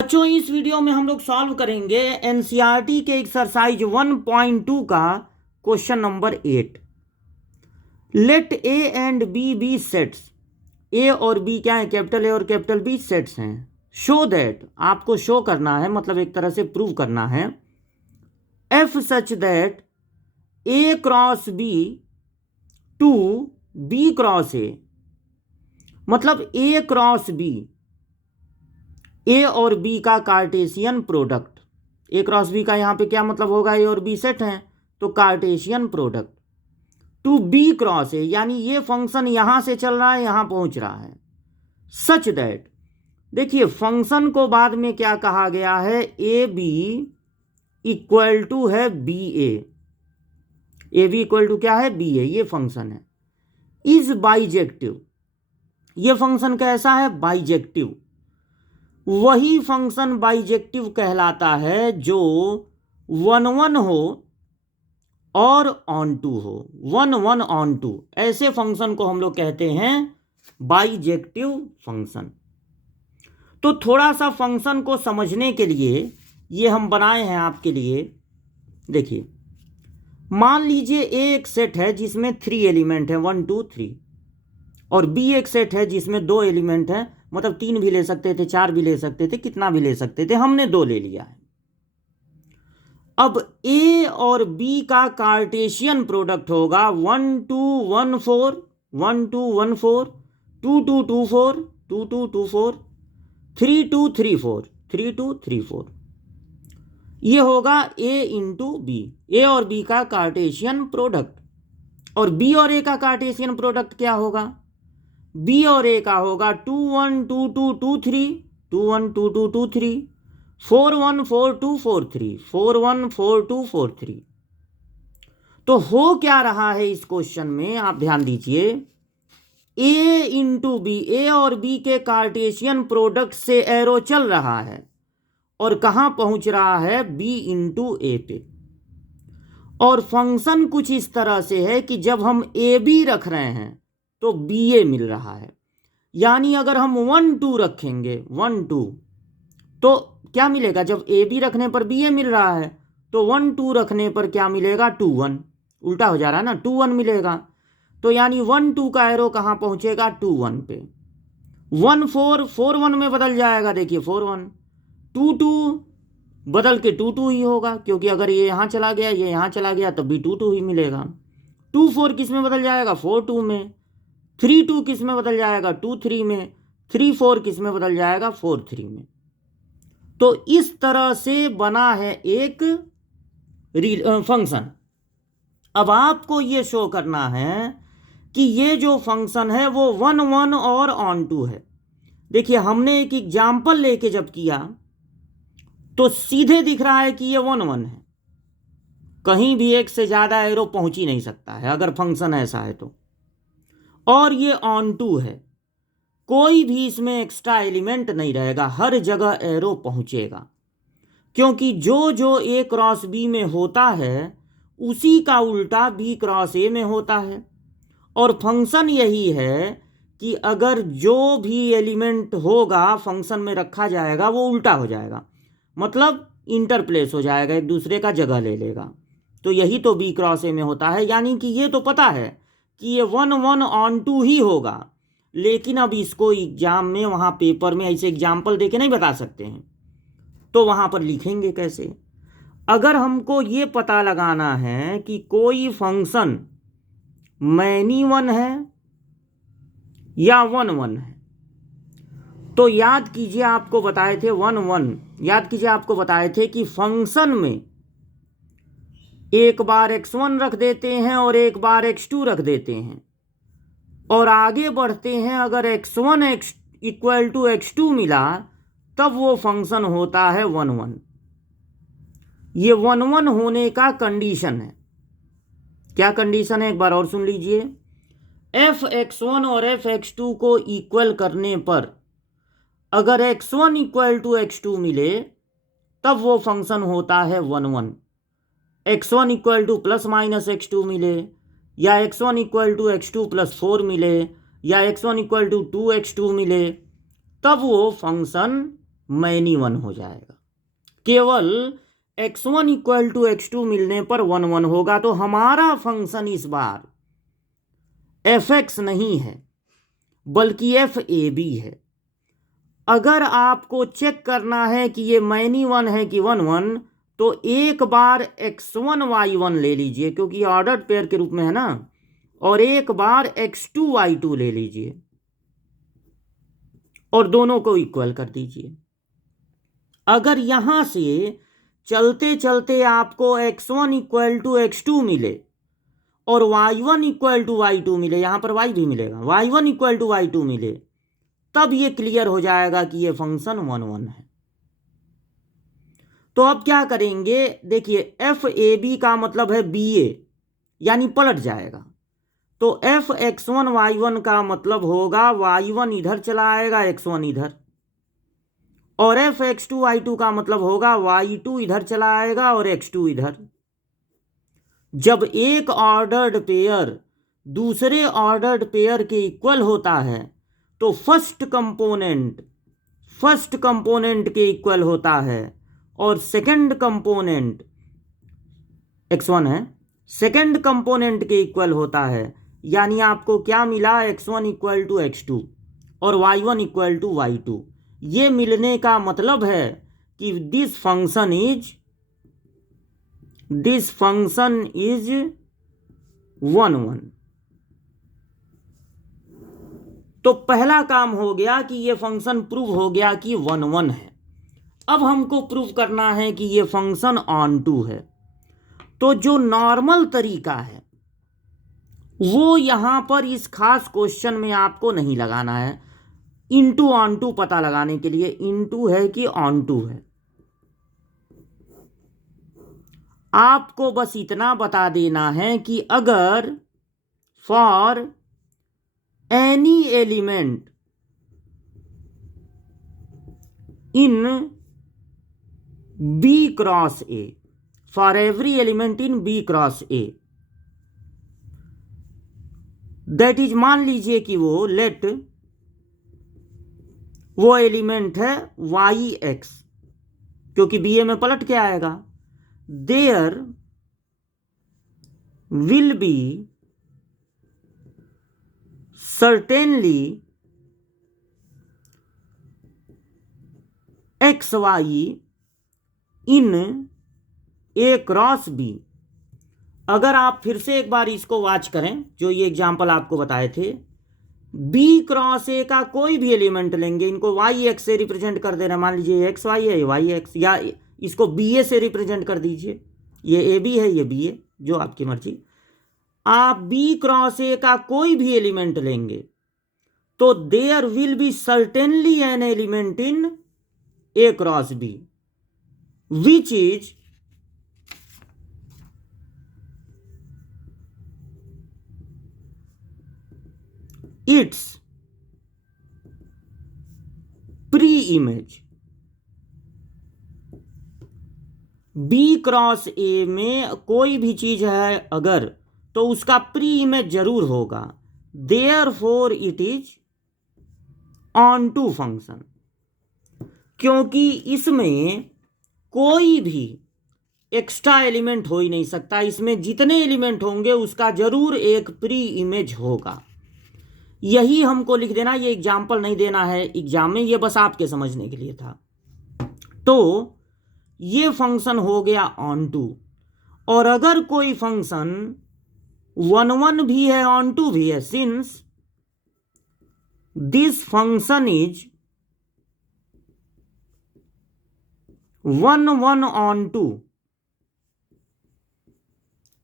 बच्चों, इस वीडियो में हम लोग सॉल्व करेंगे एनसीईआरटी के एक्सरसाइज 1.2 का question number 8। Let A and B B sets. A और बी क्या है? कैपिटल ए और कैपिटल बी सेट्स हैं। शो दैट, आपको शो करना है, मतलब एक तरह से प्रूव करना है। F such that A cross B to B cross A, मतलब ए क्रॉस बी, ए और बी का Cartesian product. A cross B का यहाँ पे क्या मतलब होगा? ए और बी सेट हैं तो cartesian product to B cross A, यानी ये फंक्शन यहां से चल रहा है, यहां पहुंच रहा है। सच दैट, देखिए फंक्शन को बाद में क्या कहा गया है? ए बी इक्वल टू है B A B equal to क्या है? बी ए, ये फंक्शन है। इज बाइजेक्टिव, ये फंक्शन कैसा है? बाइजेक्टिव। वही फंक्शन बाइजेक्टिव कहलाता है जो 1 1 हो और ऑन टू हो। 1 1 ऑन टू, ऐसे फंक्शन को हम लोग कहते हैं बाइजेक्टिव फंक्शन। तो थोड़ा सा फंक्शन को समझने के लिए ये हम बनाए हैं आपके लिए। देखिए, मान लीजिए ए एक सेट है जिसमें 3 एलिमेंट है, 1 2 3, और बी एक सेट है जिसमें 2 एलिमेंट है, मतलब 3 भी ले सकते थे, 4 भी ले सकते थे, कितना भी ले सकते थे, हमने 2 ले लिया है। अब ए और बी का कार्टेशियन प्रोडक्ट होगा 1 2 1 4 1 2 1 4 2 2 2 4 2 2 2 4 3 2 3 4 3 2 3 4। ये होगा ए इंटू बी, ए और बी का कार्टेशियन प्रोडक्ट। और बी और ए का कार्टेशियन प्रोडक्ट क्या होगा? बी और ए का होगा 2 1 2 2 2 3 2 1 2 2 2 3 4 1 4 2 4 3 4 1 4 2 4 3। तो हो क्या रहा है इस क्वेश्चन में, आप ध्यान दीजिए। ए इंटू बी, ए और बी के कार्टेशियन प्रोडक्ट से एरो चल रहा है और कहां पहुंच रहा है? बी इंटू ए पे। और फंक्शन कुछ इस तरह से है कि जब हम ए बी रख रहे हैं तो बी ए मिल रहा है। यानी अगर हम 1 2 रखेंगे, 1 2, तो क्या मिलेगा? जब ए बी रखने पर बी ए मिल रहा है तो 1 2 रखने पर क्या मिलेगा? 2 1। उल्टा हो जा रहा है ना, 2 1 मिलेगा। तो यानी 1 2 का एरो कहां पहुंचेगा? 2 1 पे। 1 4 4 1 में बदल जाएगा, देखिए 4 1। 2 2 बदल के 2 2 ही होगा, क्योंकि अगर ये यहां चला गया, ये यहां चला गया, तब भी 2 2 ही मिलेगा। 2 4 किस में बदल जाएगा? 4 2 में। 3 2 किस में बदल जाएगा? 2 3 में। 3 4 किस में बदल जाएगा? 4 3 में। तो इस तरह से बना है एक फंक्शन। अब आपको ये शो करना है कि ये जो फंक्शन है वो 1 1 और ऑन टू है। देखिए, हमने एक एग्जाम्पल लेके जब किया तो सीधे दिख रहा है कि ये 1 1 है, कहीं भी एक से ज्यादा एरो पहुंच ही नहीं सकता है अगर फंक्शन ऐसा है तो। और ये ऑन टू है, कोई भी इसमें एक्स्ट्रा एलिमेंट नहीं रहेगा, हर जगह एरो पहुंचेगा, क्योंकि जो जो ए क्रॉस बी में होता है उसी का उल्टा बी क्रॉस ए में होता है। और फंक्शन यही है कि अगर जो भी एलिमेंट होगा फंक्शन में रखा जाएगा वो उल्टा हो जाएगा, मतलब इंटरप्लेस हो जाएगा, एक दूसरे का जगह ले लेगा। तो यही तो बी क्रॉस ए में होता है। यानी कि ये तो पता है कि ये 1 1 ऑन टू ही होगा, लेकिन अब इसको एग्जाम में, वहाँ पेपर में ऐसे एग्जाम्पल देके नहीं बता सकते हैं, तो वहाँ पर लिखेंगे कैसे? अगर हमको ये पता लगाना है कि कोई फंक्शन मैनी 1 है या 1 1 है, तो याद कीजिए आपको बताए थे 1 1, याद कीजिए आपको बताए थे कि फंक्शन में एक बार x1 रख देते हैं और एक बार x2 रख देते हैं, और आगे बढ़ते हैं। अगर x1 इक्वल टू x2 मिला तब वो फंक्शन होता है 1 1। ये 1 1 होने का कंडीशन है। क्या कंडीशन है? एक बार और सुन लीजिए। एफ x1 और एफ x2 को इक्वल करने पर अगर x1 इक्वल टू x2 मिले तब वो फंक्शन होता है 1 1। x1 equal two plus minus x2 मिले, या x1 equal to x2 plus 4 मिले, या x1 इक्वल टू 2x2 मिले, तब वो फंक्शन मैनी वन हो जाएगा। केवल x1 इक्वल टू x2 मिलने पर 1 1 होगा। तो हमारा फंक्शन इस बार fx नहीं है बल्कि fab है। अगर आपको चेक करना है कि ये मैनी वन है कि 1 1, तो एक बार x1 y1 ले लीजिए क्योंकि ऑर्डर्ड पेयर के रूप में है ना, और एक बार x2 y2 ले लीजिए और दोनों को इक्वल कर दीजिए। अगर यहां से चलते चलते आपको x1 इक्वल टू x2 मिले और y1 इक्वल टू y2 मिले, यहां पर y भी मिलेगा, y1 इक्वल टू y2 मिले, तब ये क्लियर हो जाएगा कि ये फंक्शन 1 1 है। तो अब क्या करेंगे, देखिए FAB का मतलब है BA यानी पलट जाएगा। तो fx1 y1 का मतलब होगा y1 इधर चला आएगा, x1 इधर, और fx2 y2 का मतलब होगा y2 इधर चला आएगा और x2 इधर। जब एक ऑर्डर्ड पेयर दूसरे ऑर्डर्ड पेयर के इक्वल होता है तो फर्स्ट कंपोनेंट के इक्वल होता है और सेकंड कंपोनेंट x1 है, सेकंड कंपोनेंट के इक्वल होता है। यानी आपको क्या मिला, x1 इक्वल टू x2 और y1 इक्वल टू y2। ये मिलने का मतलब है कि दिस फंक्शन इज 1 1। तो पहला काम हो गया कि ये फंक्शन प्रूव हो गया कि 1 1 है। अब हमको प्रूव करना है कि ये फंक्शन ऑन टू है। तो जो नॉर्मल तरीका है वो यहां पर इस खास क्वेश्चन में आपको नहीं लगाना है। इनटू ऑन टू पता लगाने के लिए इनटू है कि ऑन टू है, आपको बस इतना बता देना है कि अगर for any element in B cross A, for every element in B cross A, that is, मान लीजिए कि वो एलिमेंट है yx, क्योंकि BA में पलट के आएगा, there will be certainly xy in A cross B। अगर आप फिर से एक बार इसको वॉच करें, जो ये एग्जाम्पल आपको बताए थे, B क्रॉस A का कोई भी एलिमेंट लेंगे, इनको yx से रिप्रेजेंट कर देना, मान लीजिए xy है, yx, या इसको BA से रिप्रेजेंट कर दीजिए, ये AB है, ये BA, जो आपकी मर्जी। आप B क्रॉस A का कोई भी एलिमेंट लेंगे तो there will be certainly an element in A cross B which is its pre image. B cross A में कोई भी चीज है अगर, तो उसका प्री इमेज जरूर होगा, therefore it is onto function. क्योंकि इसमें कोई भी एक्स्ट्रा एलिमेंट हो ही नहीं सकता, इसमें जितने एलिमेंट होंगे उसका जरूर एक प्री इमेज होगा। यही हमको लिख देना, ये एग्जाम्पल नहीं देना है एग्जाम में, ये बस आपके समझने के लिए था। तो ये फंक्शन हो गया ऑन टू। और अगर कोई फंक्शन 1 1 भी है, ऑन टू भी है, since this function is 1 1 onto,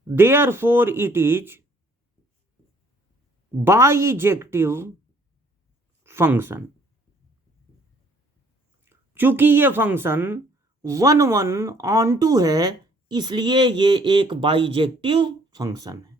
therefore it is bijective function. चूंकि ये फंक्शन 1 1 ऑन टू है, इसलिए ये एक बाइजेक्टिव फंक्शन है।